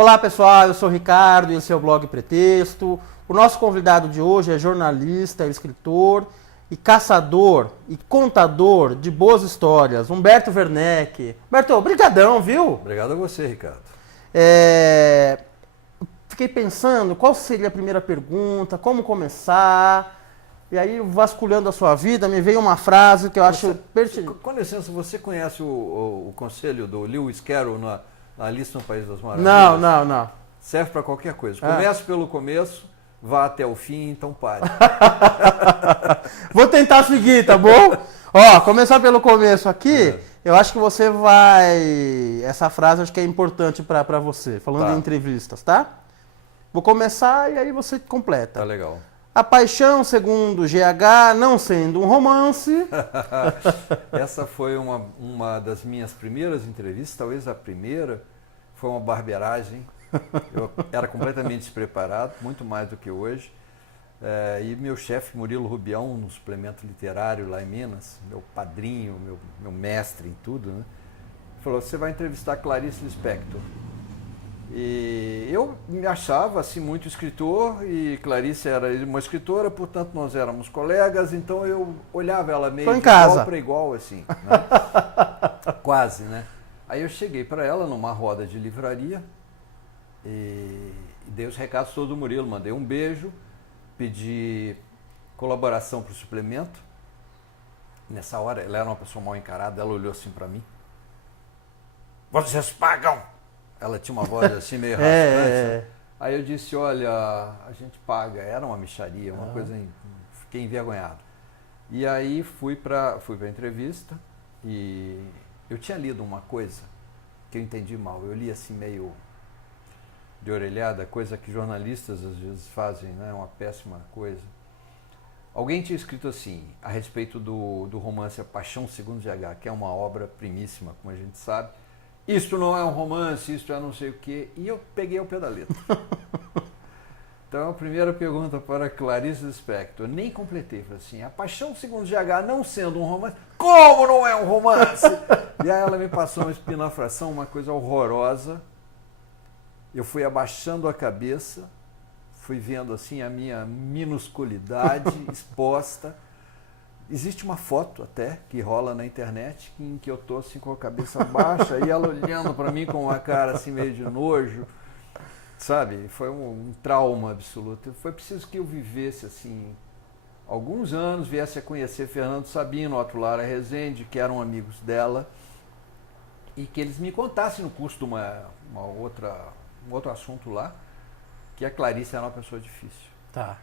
Olá pessoal, eu sou o Ricardo e esse é o blog Pretexto. O nosso convidado de hoje é jornalista, escritor e caçador e contador de boas histórias, Humberto Werneck. Humberto, brigadão, viu? Obrigado a você, Ricardo. Fiquei pensando qual seria a primeira pergunta, como começar. E aí, vasculhando a sua vida, me veio uma frase que eu acho pertinente. Com licença, você conhece o conselho do Lewis Carroll na Alice no País das Maravilhas? Não. Serve para qualquer coisa. Comece pelo começo, vá até o fim, então pare. Vou tentar seguir, tá bom? Ó, começar pelo começo aqui, eu acho que você vai... Essa frase acho que é importante para você, falando em entrevistas, tá? Vou começar e aí você completa. Tá legal. A Paixão, segundo GH, não sendo um romance. Essa foi uma das minhas primeiras entrevistas, talvez a primeira. Foi uma barbeiragem. Eu era completamente despreparado, muito mais do que hoje. E meu chefe, Murilo Rubião, no suplemento literário lá em Minas, meu padrinho, meu mestre em tudo, né? Falou, você vai entrevistar Clarice Lispector. E eu me achava assim muito escritor e Clarice era uma escritora, portanto nós éramos colegas, então eu olhava ela meio de igual para igual assim, né? Quase, né? Aí eu cheguei para ela numa roda de livraria e dei os recados todos do Murilo, mandei um beijo, pedi colaboração para o suplemento. Nessa hora ela era uma pessoa mal encarada, ela olhou assim para mim. Vocês pagam? Ela tinha uma voz assim meio raspante. Aí eu disse, olha, a gente paga. Era uma mixaria, uma coisa... Fiquei envergonhado. E aí fui para a entrevista e eu tinha lido uma coisa que eu entendi mal. Eu li assim meio de orelhada, coisa que jornalistas às vezes fazem, né? Uma péssima coisa. Alguém tinha escrito assim, a respeito do romance A Paixão Segundo GH, que é uma obra primíssima, como a gente sabe. Isto não é um romance, isto é não sei o quê. E eu peguei ao pé da letra. Então, a primeira pergunta para Clarice Lispector, eu nem completei, falei assim, A Paixão Segundo GH não sendo um romance, como não é um romance? E aí ela me passou uma espinafração, uma coisa horrorosa. Eu fui abaixando a cabeça, fui vendo assim a minha minusculidade exposta. Existe uma foto até que rola na internet em que eu tô assim com a cabeça baixa e ela olhando para mim com uma cara assim meio de nojo, sabe? Foi um trauma absoluto. Foi preciso que eu vivesse assim alguns anos, viesse a conhecer Fernando Sabino, Otto Lara Rezende, que eram amigos dela, e que eles me contassem no curso de um outro assunto lá, que a Clarice era uma pessoa difícil. Tá.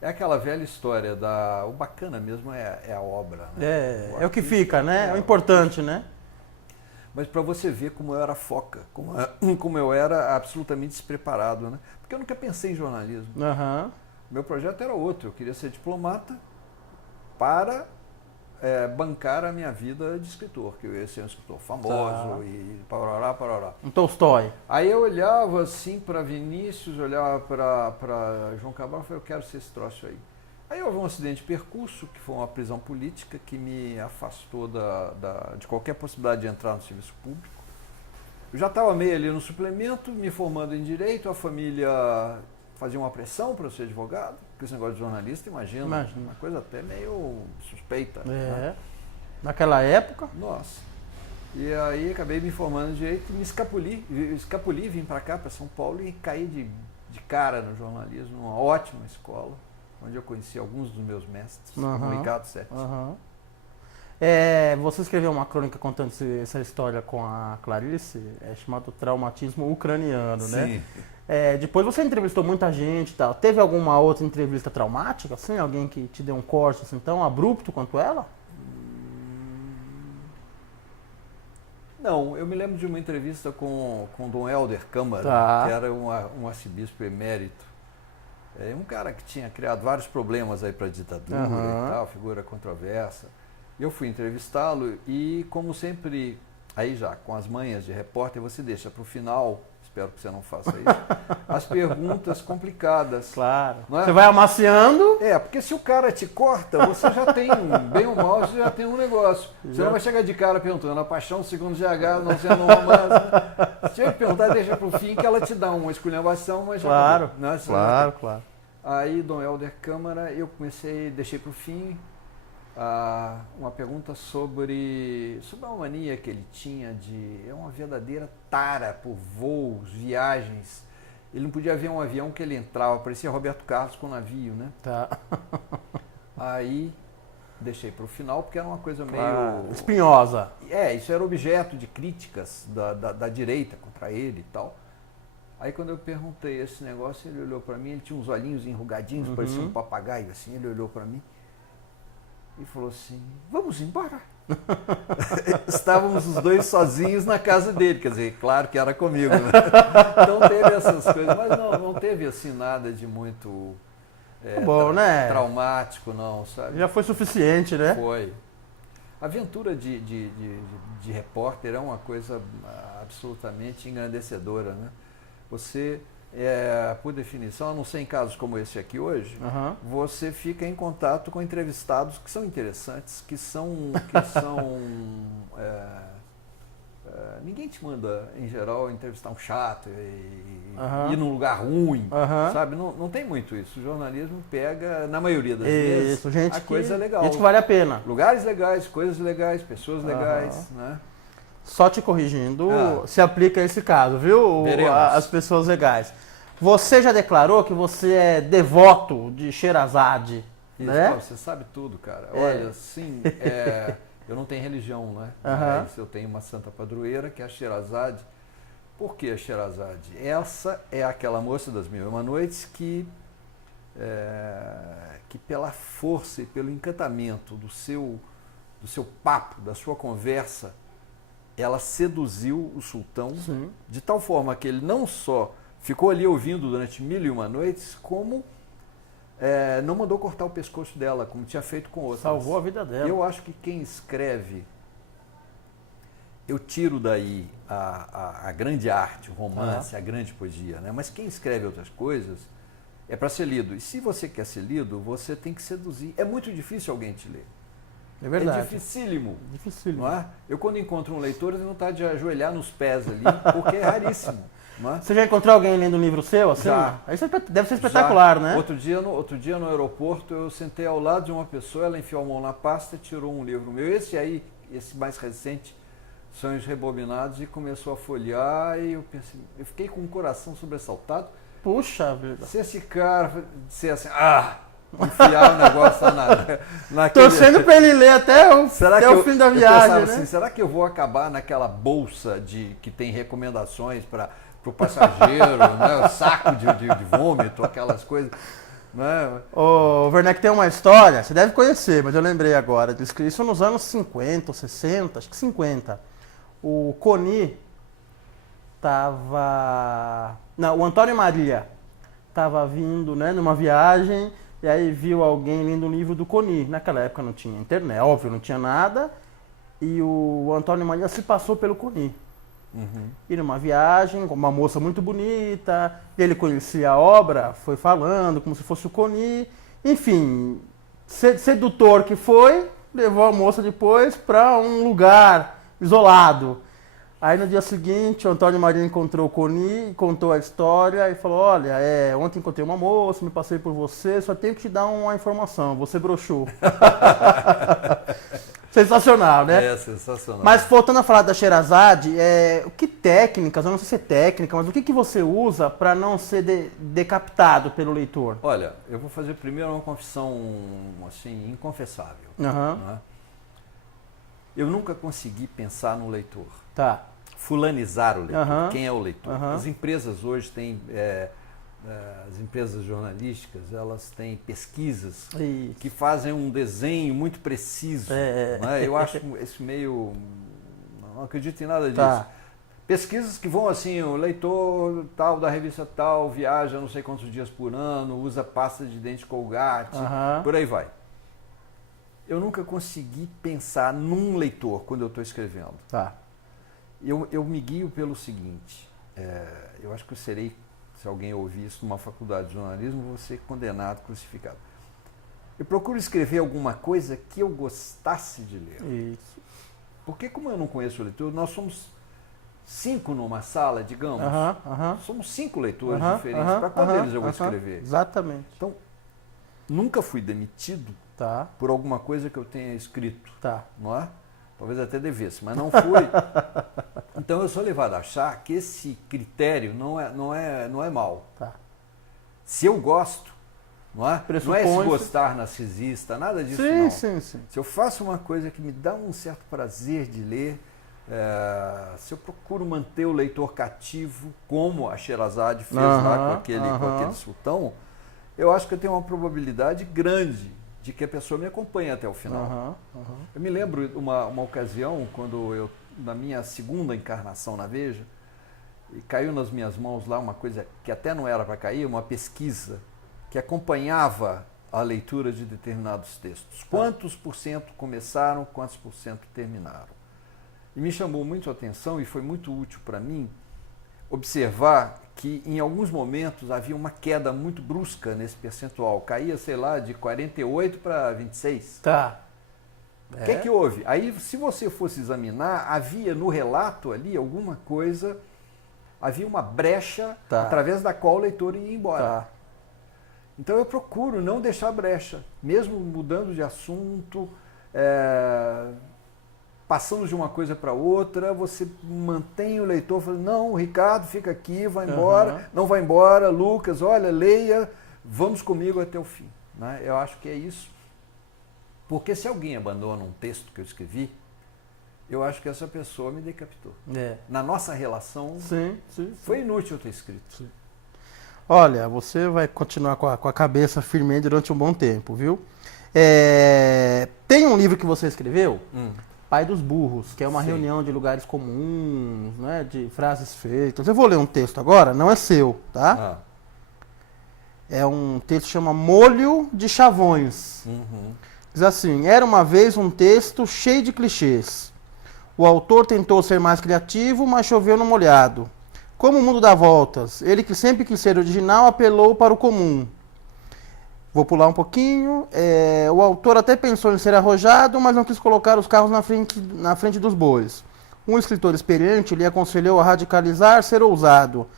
É aquela velha história o bacana mesmo é a obra, né? É o que fica, né? É o importante, né? Mas para você ver como eu era foca, como eu era absolutamente despreparado, né? Porque eu nunca pensei em jornalismo. Meu projeto era outro, eu queria ser diplomata para bancar a minha vida de escritor, que eu ia ser um escritor famoso e parará. Um Tolstói. Aí eu olhava assim para Vinícius, olhava para João Cabral e falei, eu quero ser esse troço aí. Aí houve um acidente de percurso, que foi uma prisão política, que me afastou de qualquer possibilidade de entrar no serviço público. Eu já estava meio ali no suplemento, me formando em Direito, a família fazia uma pressão para eu ser advogado, porque esse negócio de jornalista, imagina. Uma coisa até meio suspeita. Né? Naquela época? Nossa. E aí acabei me formando em Direito, me escapuli, vim para cá, para São Paulo e caí de cara no jornalismo, numa ótima escola, onde eu conheci alguns dos meus mestres, Ricardo Sete. Você escreveu uma crônica contando essa história com a Clarice, chamado Traumatismo Ucraniano, né? Sim. Depois você entrevistou muita gente e tal. Teve alguma outra entrevista traumática, assim? Alguém que te deu um corte assim, tão abrupto quanto ela? Não, eu me lembro de uma entrevista com Dom Helder Câmara, que era um arcebispo emérito. Um cara que tinha criado vários problemas aí para a ditadura e tal, figura controversa. Eu fui entrevistá-lo e, como sempre, aí já com as manhas de repórter, você deixa para o final espero que você não faça isso, as perguntas complicadas. Claro. Não é? Você vai amaciando. Porque se o cara te corta, você já tem, bem ou mal, você já tem um negócio. Você não vai chegar de cara perguntando, a paixão segundo GH, não sendo um romance. Você tinha que perguntar, deixa pro fim, que ela te dá uma esculhambação, mas já Claro, acabou, né? claro. Aí, Dom Helder Câmara, eu deixei pro fim uma pergunta sobre uma mania que ele tinha é uma verdadeira tara por voos, viagens. Ele não podia ver um avião que ele entrava, parecia Roberto Carlos com navio, né? Tá. Aí deixei para o final porque era uma coisa meio... espinhosa. Isso era objeto de críticas da direita contra ele e tal. Aí quando eu perguntei esse negócio, ele olhou para mim, ele tinha uns olhinhos enrugadinhos, parecia um papagaio assim, ele olhou para mim e falou assim, vamos embora. Estávamos os dois sozinhos na casa dele, quer dizer, claro que era comigo, né? Então teve essas coisas, mas não teve assim nada de muito bom, né? traumático, não, sabe? Já foi suficiente, né? Foi. A aventura de repórter é uma coisa absolutamente engrandecedora, né? Você, por definição, a não ser em casos como esse aqui hoje, você fica em contato com entrevistados que são interessantes, ninguém te manda, em geral, entrevistar um chato e ir num lugar ruim, sabe? Não tem muito isso. O jornalismo pega, na maioria das vezes, a coisa legal. Gente que vale a pena. Lugares legais, coisas legais, pessoas legais, né? Só te corrigindo, se aplica a esse caso, viu? As pessoas legais. Você já declarou que você é devoto de Sherazade, né? Você sabe tudo, cara. Olha, sim, eu não tenho religião, né? Mas eu tenho uma santa padroeira, que é a Sherazade. Por que a Sherazade? Essa é aquela moça das Mil e Uma Noites que pela força e pelo encantamento do seu papo, da sua conversa, ela seduziu o sultão de tal forma que ele não só ficou ali ouvindo durante 1001 noites, como não mandou cortar o pescoço dela, como tinha feito com outras. Salvou a vida dela. Eu acho que quem escreve, eu tiro daí a grande arte, o romance, a grande poesia, né? Mas quem escreve outras coisas é para ser lido. E se você quer ser lido, você tem que seduzir. É muito difícil alguém te ler. É verdade. É dificílimo. Dificílimo. Não é? Eu, quando encontro um leitor, eu tenho vontade de ajoelhar nos pés ali, porque é raríssimo. Não é? Você já encontrou alguém lendo um livro seu? Assim? Já. Aí deve ser espetacular, né? Outro dia no aeroporto, eu sentei ao lado de uma pessoa, ela enfiou a mão na pasta e tirou um livro meu. Esse mais recente, Sonhos Rebobinados, e começou a folhear, e eu fiquei com o coração sobressaltado. Puxa vida. Se esse cara dissesse assim, enfiar o negócio naquele... Torcendo para ele ler até o fim da viagem, né? Assim, será que eu vou acabar naquela bolsa que tem recomendações para o passageiro, né? O saco de vômito, aquelas coisas... Né? Ô, Werneck, tem uma história, você deve conhecer, mas eu lembrei agora. Isso nos anos 50 ou 60, acho que 50. O Coni o Antônio Maria estava vindo, né, numa viagem, e aí viu alguém lendo um livro do Coni. Naquela época não tinha internet, óbvio, não tinha nada. E o Antônio Maria se passou pelo Coni. E numa viagem, com uma moça muito bonita, ele conhecia a obra, foi falando como se fosse o Coni. Enfim, sedutor que foi, levou a moça depois para um lugar isolado. Aí no dia seguinte, o Antônio Maria encontrou o Coni, contou a história e falou, olha, ontem encontrei uma moça, me passei por você, só tenho que te dar uma informação, você broxou. Sensacional, né? É sensacional. Mas voltando a falar da Sherazade, que técnicas, eu não sei se é técnica, mas o que você usa para não ser decapitado pelo leitor? Olha, eu vou fazer primeiro uma confissão assim, inconfessável. Né? Eu nunca consegui pensar no leitor. Tá. Fulanizar o leitor. Quem é o leitor? As empresas hoje têm, as empresas jornalísticas, elas têm pesquisas que fazem um desenho muito preciso. Né? Eu acho isso meio... Não acredito em nada disso. Tá. Pesquisas que vão assim, o leitor tal da revista tal viaja não sei quantos dias por ano, usa pasta de dente Colgate, por aí vai. Eu nunca consegui pensar num leitor quando eu estou escrevendo. Tá. Eu me guio pelo seguinte, eu acho que eu serei, se alguém ouvir isso numa faculdade de jornalismo, vou ser condenado, crucificado. Eu procuro escrever alguma coisa que eu gostasse de ler. Isso. Porque como eu não conheço o leitor, nós somos 5 numa sala, digamos. Somos 5 leitores diferentes. Para qual deles eu vou escrever? Exatamente. Então, nunca fui demitido por alguma coisa que eu tenha escrito. Não é? Talvez até devesse, mas não fui. Então eu sou levado a achar que esse critério não é mau. Se eu gosto, não é se gostar narcisista, nada disso não. Sim. Se eu faço uma coisa que me dá um certo prazer de ler, se eu procuro manter o leitor cativo, como a Sherazade fez lá com aquele sultão, eu acho que eu tenho uma probabilidade grande de que a pessoa me acompanhe até o final. Eu me lembro uma ocasião, quando eu, na minha segunda encarnação na Veja, e caiu nas minhas mãos lá uma coisa que até não era para cair, uma pesquisa que acompanhava a leitura de determinados textos. Quantos por cento começaram, quantos por cento terminaram. E me chamou muito a atenção e foi muito útil para mim observar que em alguns momentos havia uma queda muito brusca nesse percentual. Caía, sei lá, de 48 para 26. O que é que houve? Aí, se você fosse examinar, havia no relato ali alguma coisa, havia uma brecha através da qual o leitor ia embora. Então eu procuro não deixar brecha, mesmo mudando de assunto, passando de uma coisa para outra, você mantém o leitor falando, não, Ricardo, fica aqui, vai embora, não vai embora, Lucas, olha, leia, vamos comigo até o fim. Né? Eu acho que é isso. Porque se alguém abandona um texto que eu escrevi, eu acho que essa pessoa me decapitou. Na nossa relação, foi inútil eu ter escrito. Olha, você vai continuar com a cabeça firme durante um bom tempo, viu? Tem um livro que você escreveu, Pai dos Burros, que é uma reunião de lugares comuns, né, de frases feitas. Eu vou ler um texto agora, não é seu, tá? É um texto que chama Molho de Chavões. Diz assim, era uma vez um texto cheio de clichês. O autor tentou ser mais criativo, mas choveu no molhado. Como o mundo dá voltas, ele que sempre quis ser original apelou para o comum. Vou pular um pouquinho. O autor até pensou em ser arrojado, mas não quis colocar os carros na frente dos bois. Um escritor experiente lhe aconselhou a radicalizar, ser ousado.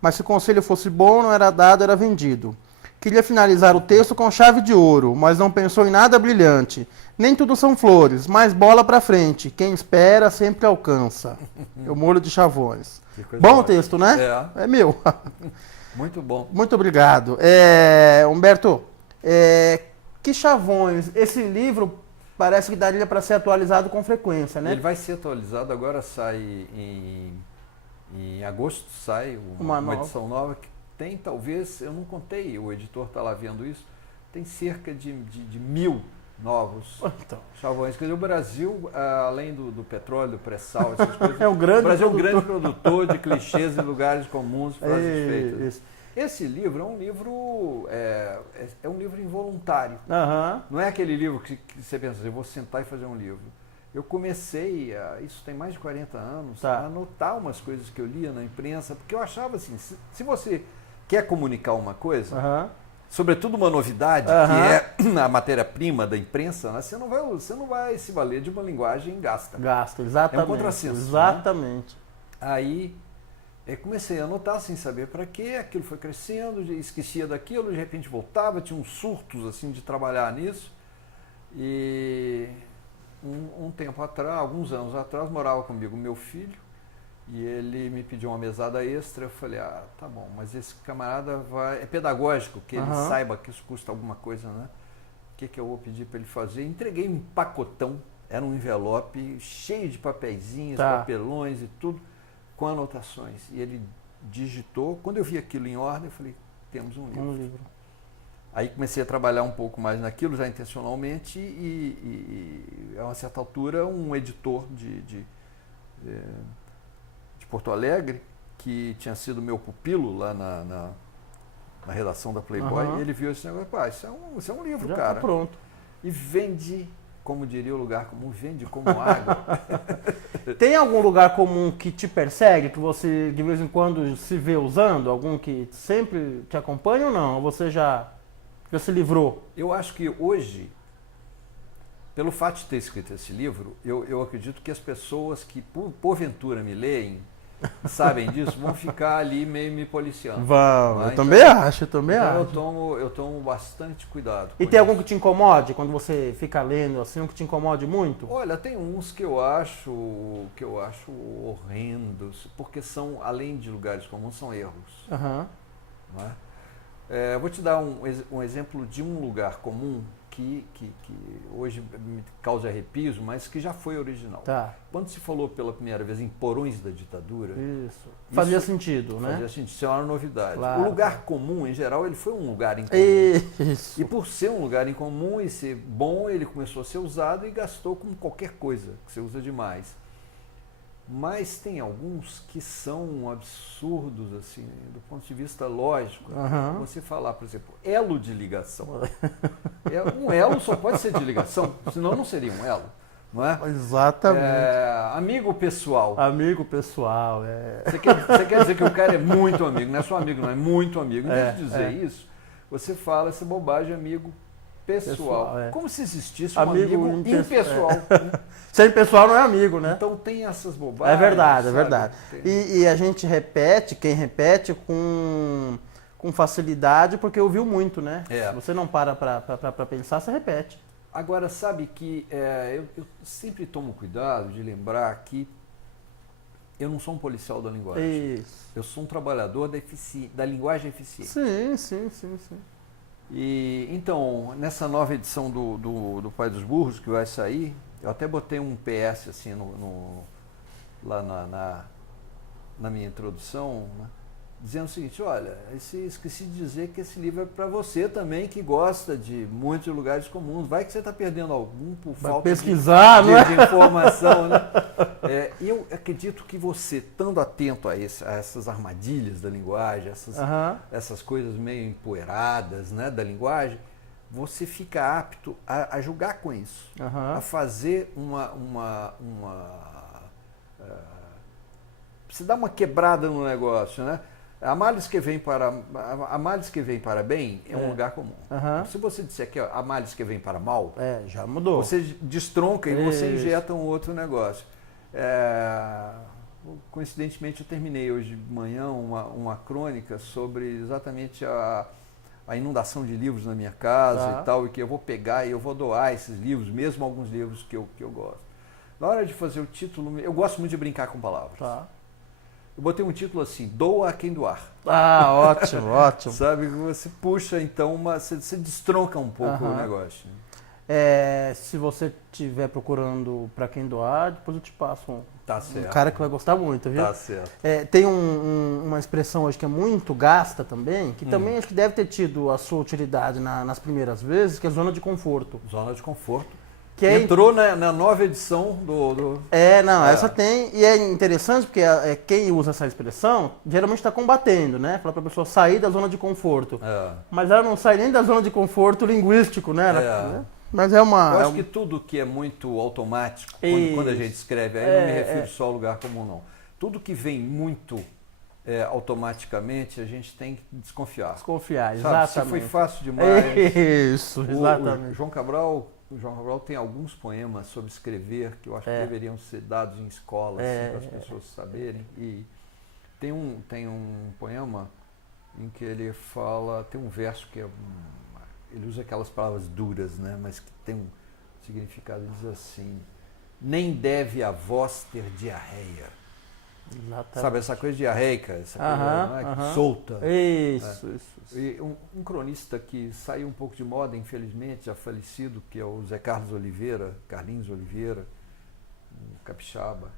Mas se o conselho fosse bom, não era dado, era vendido. Queria finalizar o texto com chave de ouro, mas não pensou em nada brilhante. Nem tudo são flores, mas bola pra frente. Quem espera sempre alcança. É o Molho de Chavões. Bom texto, né? É meu. Muito bom. Muito obrigado. Humberto, que chavões? Esse livro parece que daria para ser atualizado com frequência, né? Ele vai ser atualizado, agora sai em agosto, sai uma edição nova que tem, talvez, eu não contei, o editor está lá vendo isso, tem cerca de 1000 novos chavões. Quer dizer, o Brasil, além do petróleo, do pré-sal, essas coisas, o Brasil é um grande produtor de clichês em lugares comuns, frases feitas. Esse livro é um livro involuntário. Não é aquele livro que você pensa assim, eu vou sentar e fazer um livro. Eu comecei, isso tem mais de 40 anos, a anotar umas coisas que eu lia na imprensa, porque eu achava assim, se você quer comunicar uma coisa, sobretudo uma novidade, que é a matéria-prima da imprensa, né, você não vai se valer de uma linguagem gasta. Exatamente. É um contrassenso. Exatamente. Né? Aí comecei a anotar sem saber para quê, aquilo foi crescendo, esquecia daquilo, de repente voltava, tinha uns surtos assim de trabalhar nisso. E um tempo atrás, alguns anos atrás, morava comigo meu filho e ele me pediu uma mesada extra. Eu falei, tá bom, mas esse camarada é pedagógico, que ele saiba que isso custa alguma coisa, né? O que eu vou pedir para ele fazer? Entreguei um pacotão, era um envelope cheio de papeizinhos, papelões e tudo, com anotações. E ele digitou. Quando eu vi aquilo em ordem, eu falei, temos um livro. Aí comecei a trabalhar um pouco mais naquilo, já intencionalmente, e a uma certa altura, um editor de Porto Alegre, que tinha sido meu pupilo lá na redação da Playboy, ele viu esse negócio, isso é um livro, já cara. Tá pronto. E vende como diria o lugar comum, vende como água. Tem algum lugar comum que te persegue, que você de vez em quando se vê usando? Algum que sempre te acompanha ou não? Ou você já se livrou? Eu acho que hoje, pelo fato de ter escrito esse livro, eu acredito que as pessoas que porventura me leem, sabem disso, vão ficar ali meio me policiando. Vão, eu Então, também acho, eu também então acho. eu tomo bastante cuidado. E tem algum que te incomode quando você fica lendo assim, um que te incomode muito? Olha, tem uns que eu acho horrendos, porque são, além de lugares comuns, são erros. Aham. Não é? Eu vou te dar um exemplo de um lugar comum que hoje me causa arrepios, mas que já foi original. Tá. Quando se falou pela primeira vez em porões da ditadura... Isso. Fazia sentido, né? Fazia sentido, isso é uma novidade. Claro. O lugar comum, em geral, ele foi um lugar incomum. Isso. E por ser um lugar incomum e ser bom, ele começou a ser usado e gastou como qualquer coisa que você usa demais. Mas tem alguns que são absurdos, assim, do ponto de vista lógico. Uhum. Você falar, por exemplo, elo de ligação. Um elo só pode ser de ligação, senão não seria um elo, não é? Exatamente. Amigo pessoal. Amigo pessoal, Você quer dizer que o cara é muito amigo, não é só amigo, não, é muito amigo. Em vez de dizer isso, você fala essa bobagem, amigo pessoal. Como se existisse um amigo impessoal. Sem pessoal não é amigo, né? Então tem essas bobagens. É verdade, sabe? é verdade. E a gente repete, quem repete com facilidade porque ouviu muito, né? Se você não para pra pensar, você repete. Agora, sabe que eu sempre tomo cuidado de lembrar que eu não sou um policial da linguagem. Isso. Eu sou um trabalhador da linguagem eficiente. Sim. E então, nessa nova edição do Pai dos Burros, que vai sair, eu até botei um PS assim lá na minha introdução, né, dizendo o seguinte: olha, esqueci de dizer que esse livro é para você também, que gosta de muitos lugares comuns. Vai que você está perdendo algum por falta pesquisar, de informação. Né? Eu acredito que você, estando atento a essas armadilhas da linguagem, essas coisas meio empoeiradas, né, da linguagem, você fica apto a julgar com isso, a fazer você dá uma quebrada no negócio, né? A males que vem para bem é um lugar comum. Se você disser que a males que vem para mal, já mudou. Você destronca e você injeta um outro negócio. Coincidentemente, eu terminei hoje de manhã uma crônica sobre exatamente a inundação de livros na minha casa e tal, e que eu vou pegar e eu vou doar esses livros, mesmo alguns livros que eu gosto. Na hora de fazer o título, eu gosto muito de brincar com palavras. Eu botei um título assim: doa a quem doar. Ótimo, ótimo. Sabe, você puxa então, você destronca um pouco o negócio. Se você estiver procurando para quem doar, depois eu te passo um certo. Cara que vai gostar muito, viu? Tá certo. Tem uma expressão hoje que é muito gasta também, que também acho que deve ter tido a sua utilidade nas primeiras vezes, que é zona de conforto. Zona de conforto. Que entrou na nova edição do... essa tem, e é interessante porque quem usa essa expressão geralmente está combatendo, né? Fala para a pessoa sair da zona de conforto. Mas ela não sai nem da zona de conforto linguístico, né? Mas eu acho que tudo que é muito automático, quando a gente escreve, aí não me refiro só ao lugar comum, não. Tudo que vem muito automaticamente, a gente tem que desconfiar. Exatamente. Se foi fácil demais... Isso, exatamente. O João Cabral tem alguns poemas sobre escrever que eu acho que deveriam ser dados em escola, assim, para as pessoas saberem. E tem um poema em que ele fala, tem um verso que ele usa aquelas palavras duras, né, mas que tem um significado, ele diz assim: nem deve a voz ter diarreia. Exatamente. Sabe, essa coisa diarreica, essa coisa solta. Isso. E um cronista que saiu um pouco de moda, infelizmente, já falecido, que é o Zé Carlinhos Oliveira, um capixaba,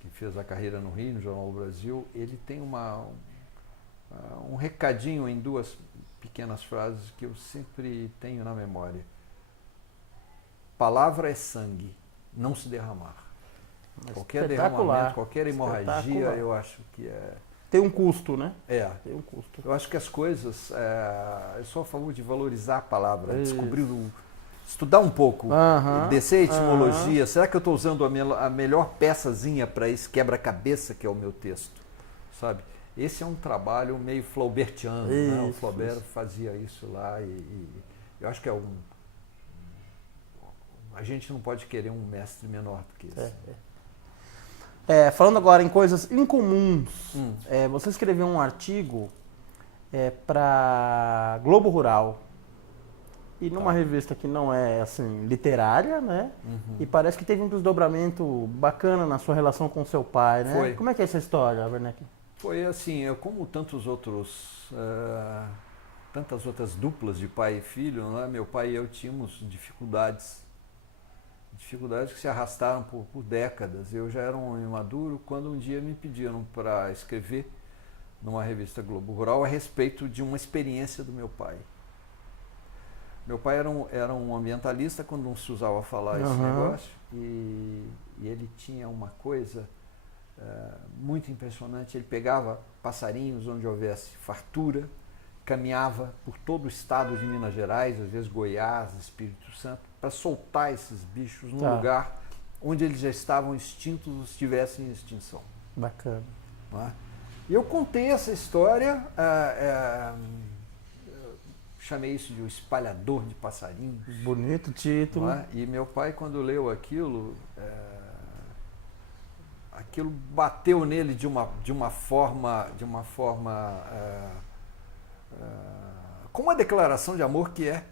que fez a carreira no Rio, no Jornal do Brasil. Ele tem um recadinho em duas pequenas frases que eu sempre tenho na memória. Palavra é sangue, não se derramar. Qualquer derramamento, qualquer hemorragia, eu acho que tem um custo, né? Tem um custo. Eu acho que as coisas... eu sou a favor de valorizar a palavra, descobrir estudar um pouco, descer a etimologia. Será que eu estou usando a melhor peçazinha para esse quebra-cabeça que é o meu texto? Sabe? Esse é um trabalho meio flaubertiano, né? O Flaubert fazia isso lá e eu acho que a gente não pode querer um mestre menor do que esse. Falando agora em coisas incomuns, você escreveu um artigo para Globo Rural e numa revista que não é assim literária, né? E parece que teve um desdobramento bacana na sua relação com seu pai, né? Foi. Como é que é essa história, Werneck? Foi assim, como tantas outras duplas de pai e filho, né? Meu pai e eu tínhamos dificuldades que se arrastaram por décadas. Eu já era um homem maduro quando um dia me pediram para escrever numa revista Globo Rural a respeito de uma experiência do meu pai. Meu pai era um ambientalista quando não se usava falar esse negócio e ele tinha uma coisa muito impressionante. Ele pegava passarinhos onde houvesse fartura, caminhava por todo o estado de Minas Gerais, às vezes Goiás, Espírito Santo, para soltar esses bichos num lugar onde eles já estavam extintos ou estivessem em extinção. Bacana. Não é? E eu contei essa história, chamei isso de o espalhador de passarinhos. Bonito título. Não é? E meu pai, quando leu aquilo, aquilo bateu nele de uma forma como uma declaração de amor que é.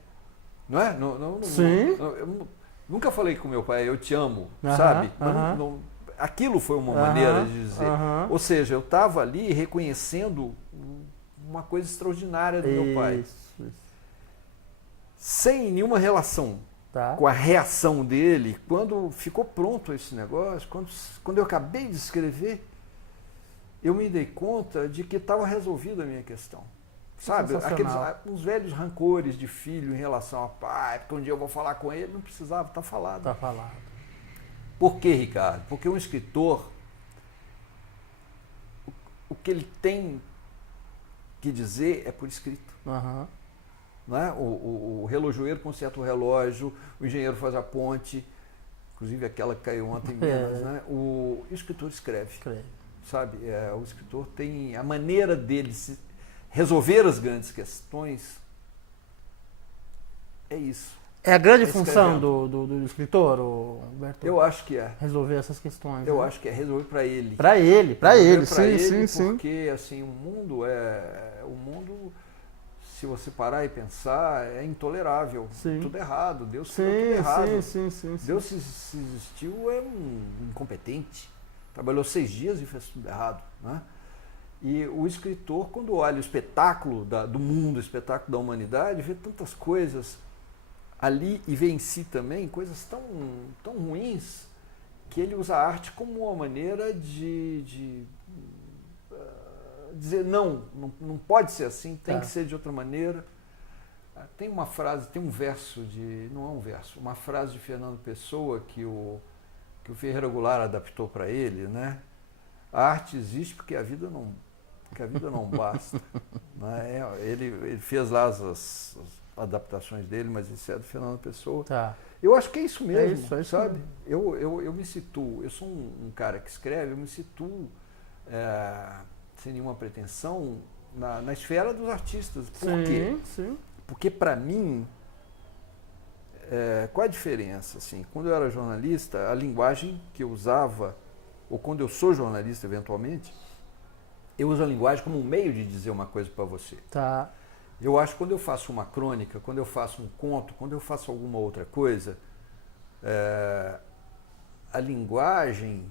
Não é? Sim. Eu nunca falei com meu pai, eu te amo, sabe? Mas aquilo foi uma maneira de dizer. Ou seja, eu estava ali reconhecendo uma coisa extraordinária do meu pai. Sem nenhuma relação com a reação dele. Quando ficou pronto esse negócio, quando eu acabei de escrever, eu me dei conta de que estava resolvida a minha questão. Sabe, uns velhos rancores de filho em relação ao pai, porque um dia eu vou falar com ele, não precisava, está falado. Está falado. Por quê, Ricardo? Porque um escritor, o que ele tem que dizer é por escrito. Não é? O relojoeiro conserta o relógio, o engenheiro faz a ponte, inclusive aquela que caiu ontem em Minas, né? O escritor escreve. Sabe? O escritor tem a maneira dele resolver as grandes questões. É isso. É a grande função do escritor, Humberto? Eu acho que é. Resolver essas questões. Eu acho que é resolver para ele. Para ele, sim. Porque assim, o mundo, se você parar e pensar, é intolerável. Sim. Tudo errado. Deus fez tudo errado. Sim. Deus, se existiu, é um incompetente. Trabalhou 6 dias e fez tudo errado. Né? E o escritor, quando olha o espetáculo do mundo, o espetáculo da humanidade, vê tantas coisas ali e vê em si também coisas tão ruins, que ele usa a arte como uma maneira de dizer não pode ser assim, tem que ser de outra maneira. Tem uma frase, tem um verso não é um verso, uma frase de Fernando Pessoa que o Ferreira Goulart adaptou para ele, né? A arte existe porque a vida não basta. Né? Ele fez lá as adaptações dele, mas isso é do Fernando Pessoa. Eu acho que é isso mesmo, sabe? Eu me situo, eu sou um cara que escreve, eu me situo sem nenhuma pretensão na esfera dos artistas. Por quê? Porque para mim, qual a diferença? Assim, quando eu era jornalista, a linguagem que eu usava, ou quando eu sou jornalista eventualmente, eu uso a linguagem como um meio de dizer uma coisa para você. Eu acho que quando eu faço uma crônica, quando eu faço um conto, quando eu faço alguma outra coisa, a linguagem,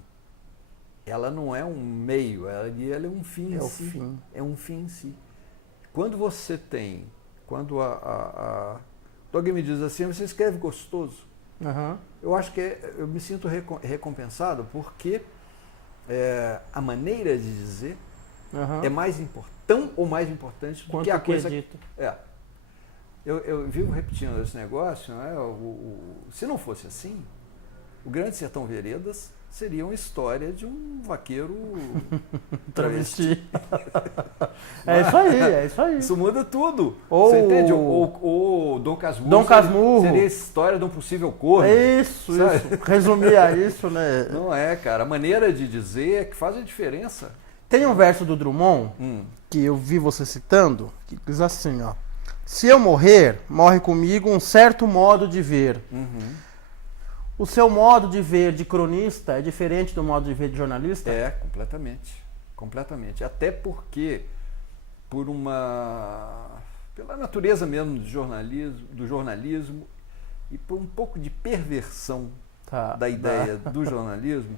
ela não é um meio, ela é um fim em si. É um fim em si. Quando alguém me diz assim, você escreve gostoso. Eu acho que eu me sinto recompensado porque a maneira de dizer é mais importante do que a coisa que é dito. Eu vivo repetindo esse negócio, né? Se não fosse assim, o Grande Sertão Veredas seria uma história de um vaqueiro travesti. É isso aí, é isso aí. Isso muda tudo. Ou você entende? Ou Dom Casmurro. Dom Casmurro. Seria a história de um possível corno. Isso. Resumir a isso, né? Não é, cara. A maneira de dizer é que faz a diferença. Tem um verso do Drummond, que eu vi você citando, que diz assim, ó. Se eu morrer, morre comigo um certo modo de ver. O seu modo de ver de cronista é diferente do modo de ver de jornalista? É, completamente. Completamente. Até porque, pela natureza mesmo do jornalismo e por um pouco de perversão da ideia do jornalismo,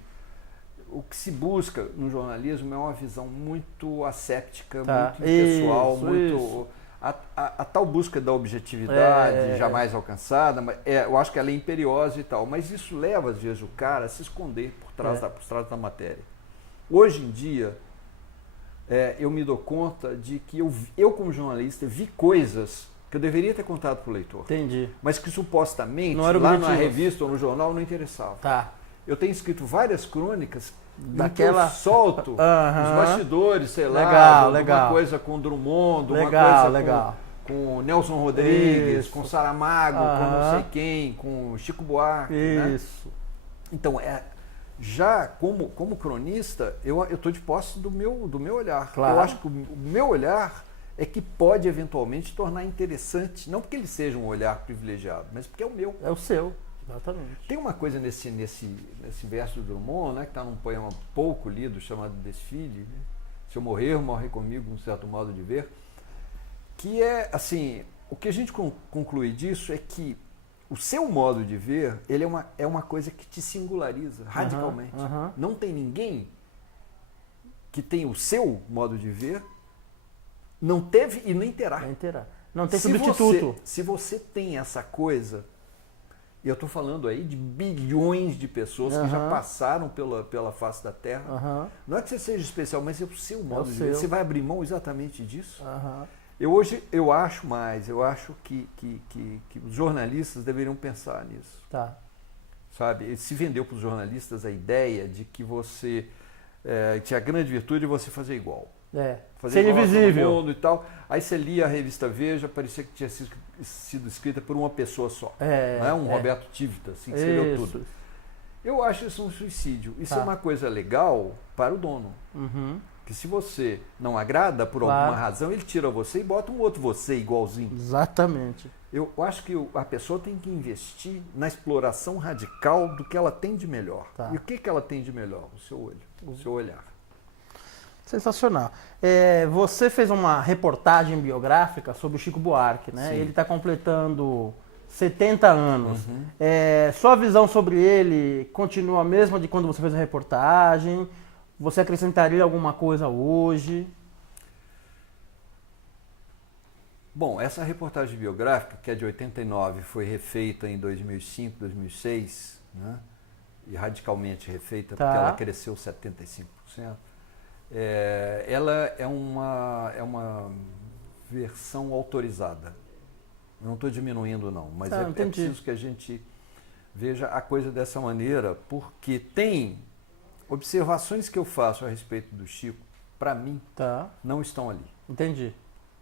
o que se busca no jornalismo é uma visão muito asséptica, muito impessoal, muito... A tal busca da objetividade jamais alcançada, eu acho que ela é imperiosa e tal, mas isso leva, às vezes, o cara a se esconder por trás da matéria. Hoje em dia, eu me dou conta de que eu, como jornalista, vi coisas que eu deveria ter contado para o leitor. Entendi. Mas que supostamente, lá na revista ou no jornal, não interessava. Tá. Eu tenho escrito várias crônicas daquela... eu solto os bastidores, sei lá, alguma coisa com Drummond, uma coisa com Nelson Rodrigues, com Saramago, com não sei quem, com Chico Buarque. Isso. Né? Então, já como cronista, eu estou de posse do meu olhar. Claro. Eu acho que o meu olhar é que pode eventualmente tornar interessante, não porque ele seja um olhar privilegiado, mas porque é o meu. É o seu. Exatamente. Tem uma coisa nesse verso do Drummond, né, que está num poema pouco lido, chamado Desfile, né? Se eu morrer, morre comigo um certo modo de ver, que é, assim, o que a gente conclui disso é que o seu modo de ver, ele é uma coisa que te singulariza radicalmente. Não tem ninguém que tenha o seu modo de ver, não teve e nem terá. Não tem substituto. Se você tem essa coisa... E eu estou falando aí de bilhões de pessoas que já passaram pela face da Terra. Não é que você seja especial, mas é o seu modo de ver. Você vai abrir mão exatamente disso? Hoje eu acho que os jornalistas deveriam pensar nisso. Tá. Sabe? Se vendeu para os jornalistas a ideia de que você tinha a grande virtude de você fazer igual. Fazer ser invisível. Mundo e tal. Aí você lia a revista Veja, parecia que tinha sido escrita por uma pessoa só. Não é um Roberto Tivita, assim, que escreveu tudo. Eu acho isso um suicídio. Isso é uma coisa legal para o dono. Que se você não agrada por alguma razão, ele tira você e bota um outro você igualzinho. Exatamente. Eu acho que a pessoa tem que investir na exploração radical do que ela tem de melhor. E o que ela tem de melhor? O seu olho, o seu olhar. Sensacional. Você fez uma reportagem biográfica sobre o Chico Buarque, né? Ele está completando 70 anos. Sua visão sobre ele continua a mesma de quando você fez a reportagem? Você acrescentaria alguma coisa hoje? Bom, essa reportagem biográfica, que é de 89, foi refeita em 2005, 2006, né? E radicalmente refeita, porque ela cresceu 75%. Ela é uma versão autorizada. Eu não estou diminuindo, não, mas é preciso que a gente veja a coisa dessa maneira, porque tem observações que eu faço a respeito do Chico, para mim, não estão ali. Entendi.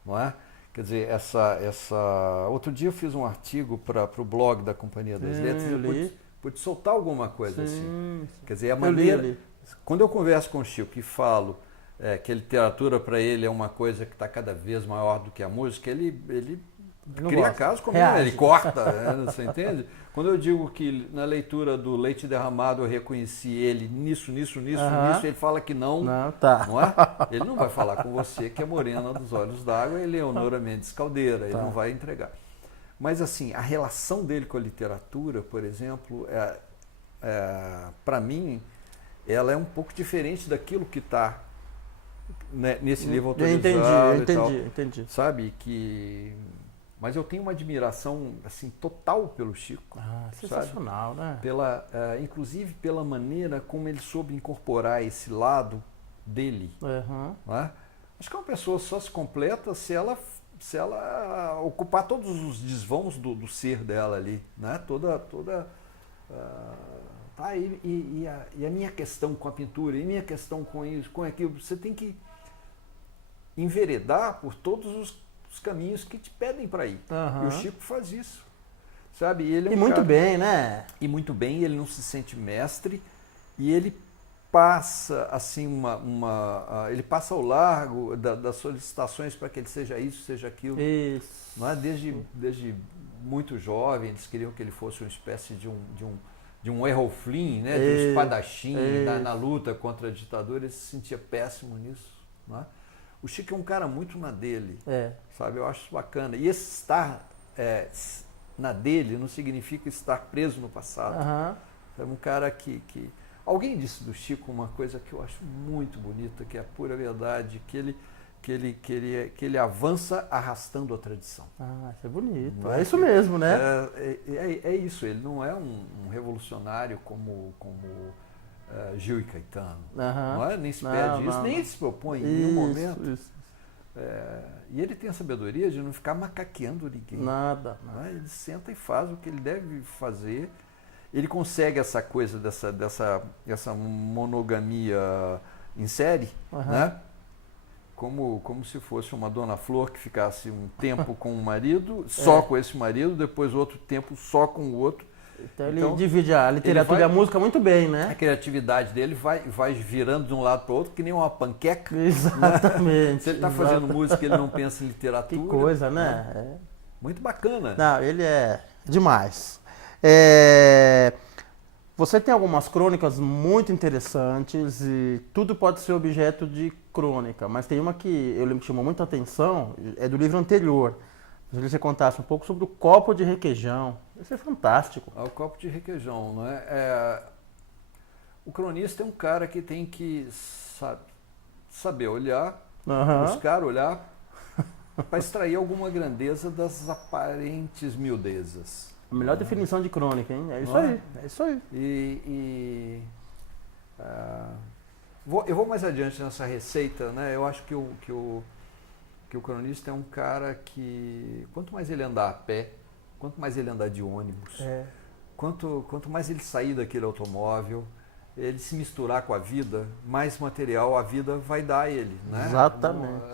Não é? Quer dizer, outro dia eu fiz um artigo para o blog da Companhia das Letras e pude soltar alguma coisa assim. Quer dizer, a maneira... Quando eu converso com o Chico e falo que a literatura para ele é uma coisa que está cada vez maior do que a música, ele cria caso comigo, ele corta, você entende? Quando eu digo que na leitura do Leite Derramado eu reconheci ele nisso, ele fala que não, não é? Ele não vai falar com você que é Morena dos Olhos d'Água e Leonora Mendes Caldeira, ele não vai entregar. Mas assim, a relação dele com a literatura, por exemplo, para mim, ela é um pouco diferente daquilo que está nesse livro autorizado. Entendi. Sabe? Mas eu tenho uma admiração assim, total pelo Chico. Sensacional, né? Inclusive pela maneira como ele soube incorporar esse lado dele. Não é? Acho que uma pessoa só se completa se ela ocupar todos os desvãos do ser dela ali. Né? Toda E a minha questão com a pintura, e a minha questão com isso, com aquilo, você tem que enveredar por todos os caminhos que te pedem para ir. E o Chico faz isso, sabe? Ele é e muito bem, né? E muito bem, ele não se sente mestre, e ele passa assim ele passa ao largo das solicitações para que ele seja isso, seja aquilo. Isso. Não é? Desde muito jovem, eles queriam que ele fosse uma espécie de um Errol Flynn, né? De um espadachim na luta contra a ditadura. Ele se sentia péssimo nisso. Não é? O Chico é um cara muito na dele, sabe? Eu acho isso bacana. E esse estar na dele não significa estar preso no passado. É um cara que... Alguém disse do Chico uma coisa que eu acho muito bonita, que é a pura verdade, que ele avança arrastando a tradição. Isso é bonito. É isso mesmo, né? É isso. Ele não é um revolucionário como Gil e Caetano. Não é? Nem se pede isso, nem ele se propõe em nenhum momento. Isso. E ele tem a sabedoria de não ficar macaqueando ninguém. Nada. Ele senta e faz o que ele deve fazer. Ele consegue essa coisa dessa monogamia em série, né? Como se fosse uma dona Flor que ficasse um tempo com o marido, só com esse marido, depois outro tempo só com o outro. Então ele divide a literatura e a música muito bem, né? A criatividade dele vai virando de um lado para o outro, que nem uma panqueca. Exatamente. Né? Se ele está fazendo música, ele não pensa em literatura. Que coisa, né? Muito bacana. Não, ele é demais. Você tem algumas crônicas muito interessantes e tudo pode ser objeto de crônica, mas tem uma que eu lembro que chamou muita atenção, é do livro anterior. Se você contasse um pouco sobre o copo de requeijão. Isso é fantástico. O copo de requeijão, não é? O cronista é um cara que tem que saber olhar, buscar olhar, para extrair alguma grandeza das aparentes miudezas. A melhor definição de crônica, hein? É isso aí. É isso aí. Eu vou mais adiante nessa receita, né? Eu acho que o cronista é um cara que, quanto mais ele andar a pé, quanto mais ele andar de ônibus, quanto mais ele sair daquele automóvel, ele se misturar com a vida, mais material a vida vai dar a ele, né? Exatamente.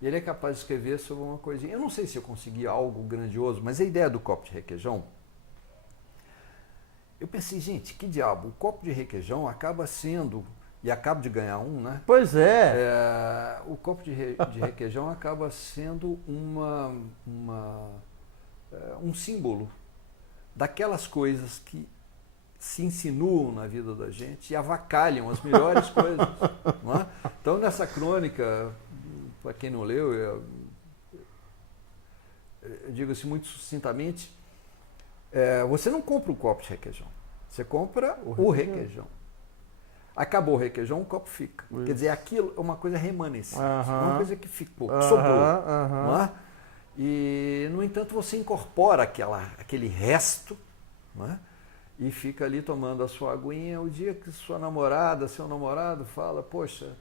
Ele é capaz de escrever sobre uma coisinha. Eu não sei se eu consegui algo grandioso, mas a ideia do copo de requeijão, eu pensei, gente, que diabo, o copo de requeijão acaba sendo, e acabo de ganhar um, né? Pois é. O copo de requeijão acaba sendo um símbolo daquelas coisas que se insinuam na vida da gente e avacalham as melhores coisas. Não é? Então, nessa crônica, para quem não leu, eu digo assim muito sucintamente, você não compra um copo de requeijão, você compra o requeijão. Acabou o requeijão, o copo fica. Isso. Quer dizer, aquilo é uma coisa remanescente, uma coisa que ficou, que sobrou. Não é? E, no entanto, você incorpora aquele resto, não é? E fica ali tomando a sua aguinha. O dia que sua namorada, seu namorado fala, poxa,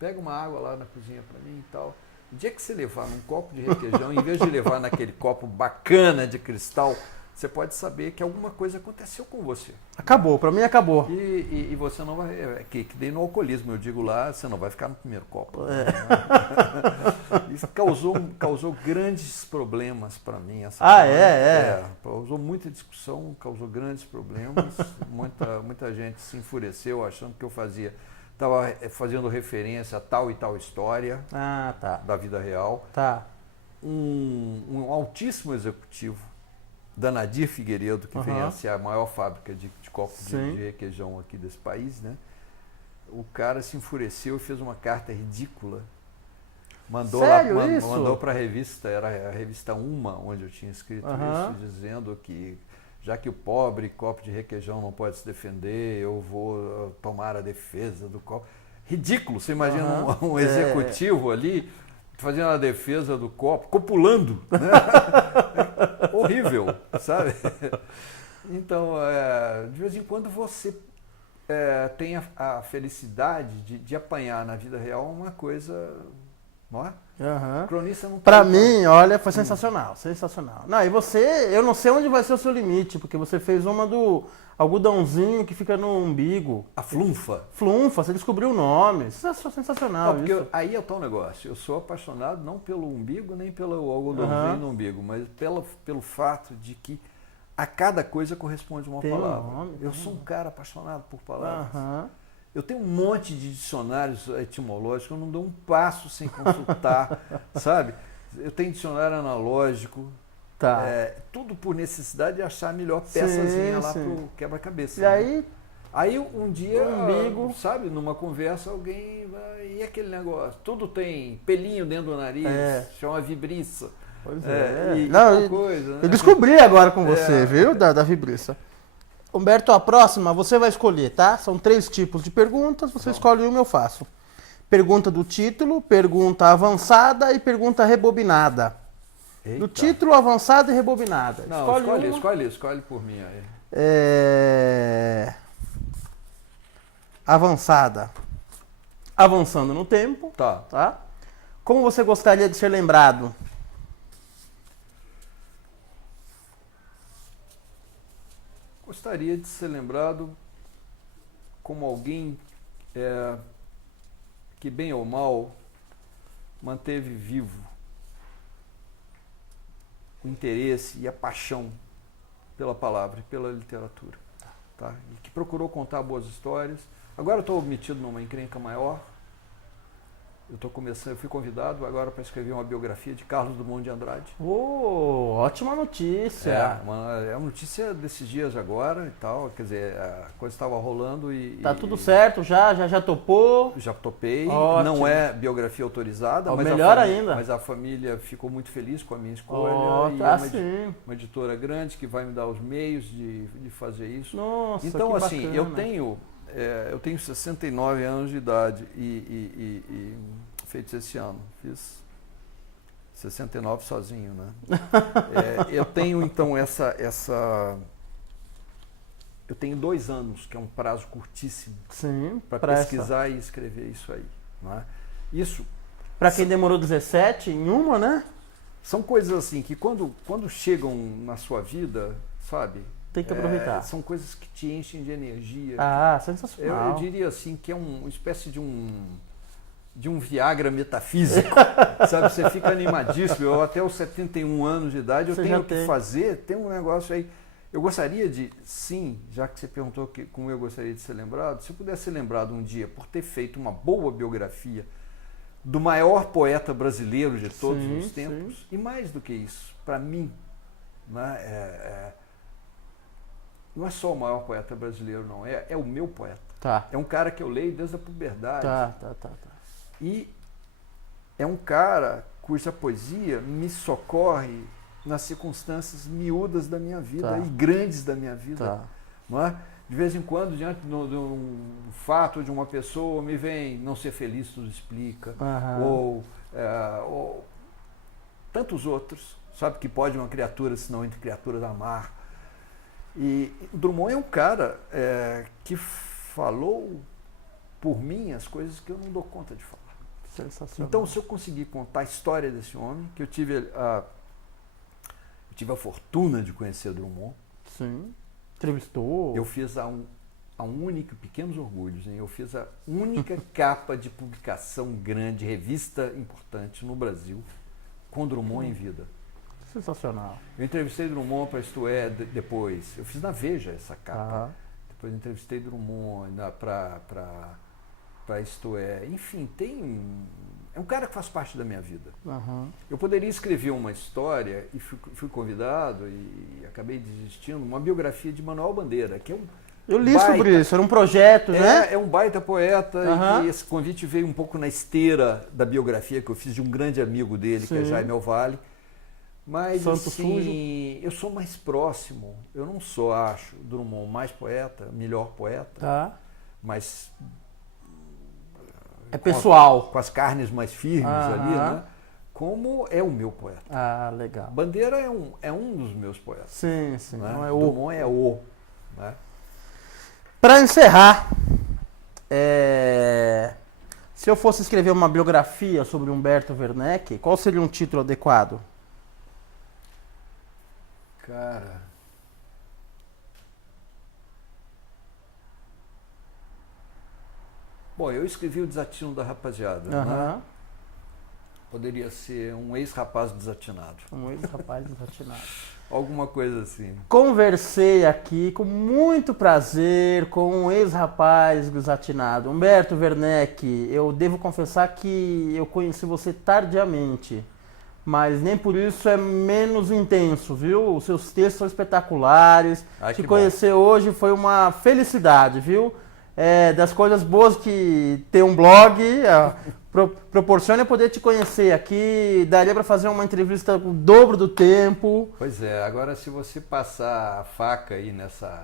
pega uma água lá na cozinha para mim e tal. O dia que você levar num copo de requeijão, em vez de levar naquele copo bacana de cristal, você pode saber que alguma coisa aconteceu com você. Acabou, para mim acabou. E você não vai... Que nem no alcoolismo, eu digo lá, você não vai ficar no primeiro copo. Isso causou grandes problemas para mim. Causou muita discussão, causou grandes problemas. Muita gente se enfureceu achando que eu estava fazendo referência a tal e tal história da vida real. Um altíssimo executivo da Nadir Figueiredo, que vem a ser a maior fábrica de copos de requeijão aqui desse país, né? O cara se enfureceu e fez uma carta ridícula. Mandou para a revista, era a revista Uma, onde eu tinha escrito isso, dizendo que já que o pobre copo de requeijão não pode se defender, eu vou tomar a defesa do copo. Ridículo, você imagina um executivo ali fazendo a defesa do copo, copulando, né? Horrível, sabe? Então, de vez em quando você tem a felicidade de apanhar na vida real uma coisa não é? Uhum. Cronista não Pra mim, olha, foi sensacional, sensacional. Não, e você, eu não sei onde vai ser o seu limite, porque você fez uma do algodãozinho que fica no umbigo. A flunfa. Flunfa, você descobriu o nome. Sensacional Não, porque isso. aí é o tal negócio. Eu sou apaixonado não pelo umbigo, nem pelo algodãozinho no umbigo, mas pelo fato de que a cada coisa corresponde uma Tem palavra. nome, eu sou um cara apaixonado por palavras. Uhum. Eu tenho um monte de dicionários etimológicos, eu não dou um passo sem consultar, sabe? Eu tenho dicionário analógico, Tá. tudo por necessidade de achar a melhor peçazinha lá pro quebra-cabeça. E aí um dia, umbigo, sabe, numa conversa alguém vai, e aquele negócio? Tudo tem pelinho dentro do nariz, chama vibriça. Pois E não, coisa, né? eu descobri agora com você, viu, da vibriça. Humberto, a próxima você vai escolher, tá? São 3 tipos de perguntas, você escolhe uma, eu faço. Pergunta do título, pergunta avançada e pergunta rebobinada. Eita. Do título, avançada e rebobinada. Não, escolhe por mim aí. Avançada. Avançando no tempo. Tá. Como você gostaria de ser lembrado? Gostaria de ser lembrado como alguém que, bem ou mal, manteve vivo o interesse e a paixão pela palavra e pela literatura. Tá? E que procurou contar boas histórias. Agora eu estou metido numa encrenca maior. Eu fui convidado agora para escrever uma biografia de Carlos Drummond de Andrade. Ótima notícia. É uma notícia desses dias agora e tal, quer dizer, a coisa estava rolando e... Tá tudo certo, já topou? Já topei, Ótimo. Não é biografia autorizada, mas melhor ainda. Mas a família ficou muito feliz com a minha escolha. Uma editora grande que vai me dar os meios de fazer isso. Nossa, então, que assim, bacana. eu tenho 69 anos de idade e feitos esse ano. Fiz 69 sozinho, né? Eu tenho, então, eu tenho 2 anos, que é um prazo curtíssimo, para pesquisar e escrever isso aí. Não é? Isso. Para quem demorou 17 em uma, né? São coisas assim que quando chegam na sua vida, sabe? Tem que aproveitar. São coisas que te enchem de energia. Sensacional. Eu diria assim que é uma espécie de um Viagra metafísico, sabe? Você fica animadíssimo. Eu até os 71 anos de idade eu tenho que fazer, tem um negócio aí. Eu gostaria de, sim, já que você perguntou como eu gostaria de ser lembrado, se eu pudesse ser lembrado um dia por ter feito uma boa biografia do maior poeta brasileiro de todos os tempos, e mais do que isso, para mim, né, não é só o maior poeta brasileiro, não, é o meu poeta. Tá. É um cara que eu leio desde a puberdade. Tá. E é um cara cuja poesia me socorre nas circunstâncias miúdas da minha vida e grandes da minha vida. Não é? De vez em quando, diante de um fato de uma pessoa, me vem não ser feliz, tudo explica. Ou tantos outros, sabe, que pode uma criatura, senão entre criaturas, amar. E Drummond é um cara que falou por mim as coisas que eu não dou conta de falar. Sensacional. Então, se eu conseguir contar a história desse homem, que eu tive a fortuna de conhecer Drummond. Sim. Entrevistou. Eu fiz a única, pequenos orgulhos, hein? Eu fiz a única capa de publicação grande, revista importante no Brasil, com Drummond em vida. Sensacional. Eu entrevistei Drummond para Isto É depois. Eu fiz na Veja essa capa. Depois entrevistei Drummond para Isto É. Enfim, é um cara que faz parte da minha vida. Eu poderia escrever uma história e fui convidado e acabei desistindo, uma biografia de Manuel Bandeira, que é eu li sobre isso, era um projeto, né? É um baita poeta e que esse convite veio um pouco na esteira da biografia que eu fiz de um grande amigo dele, que é Jaime Elvale. Mas Santo assim, eu sou mais próximo, eu não só acho Drummond mais poeta, melhor poeta, mas é pessoal. Com as carnes mais firmes ali, né? Como é o meu poeta. Legal. Bandeira é um dos meus poetas. Sim. Né? Não é Drummond é o. Né? Para encerrar, Se eu fosse escrever uma biografia sobre Humberto Werneck, qual seria um título adequado? Cara... Bom, eu escrevi o Desatino da Rapaziada, né? Poderia ser um ex-rapaz desatinado. Um ex-rapaz desatinado. Alguma coisa assim. Conversei aqui com muito prazer com um ex-rapaz desatinado. Humberto Werneck, eu devo confessar que eu conheci você tardiamente, mas nem por isso é menos intenso, viu? Os seus textos são espetaculares. Te conhecer hoje foi uma felicidade, viu? Das coisas boas que ter um blog proporciona eu poder te conhecer aqui, daria para fazer uma entrevista com o dobro do tempo. Pois é, agora se você passar a faca aí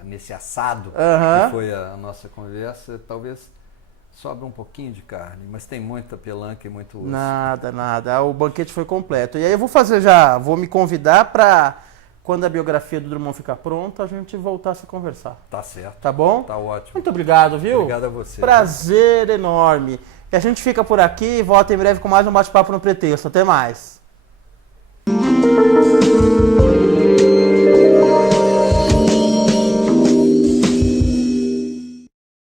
nesse assado que foi a nossa conversa, talvez sobra um pouquinho de carne, mas tem muita pelanca e muito osso. Nada, o banquete foi completo. E aí eu vou me convidar para... Quando a biografia do Drummond ficar pronta, a gente voltar a se conversar. Tá certo. Tá bom? Tá ótimo. Muito obrigado, viu? Obrigado a você. Prazer enorme. E a gente fica por aqui e volta em breve com mais um bate-papo no Pretexto. Até mais.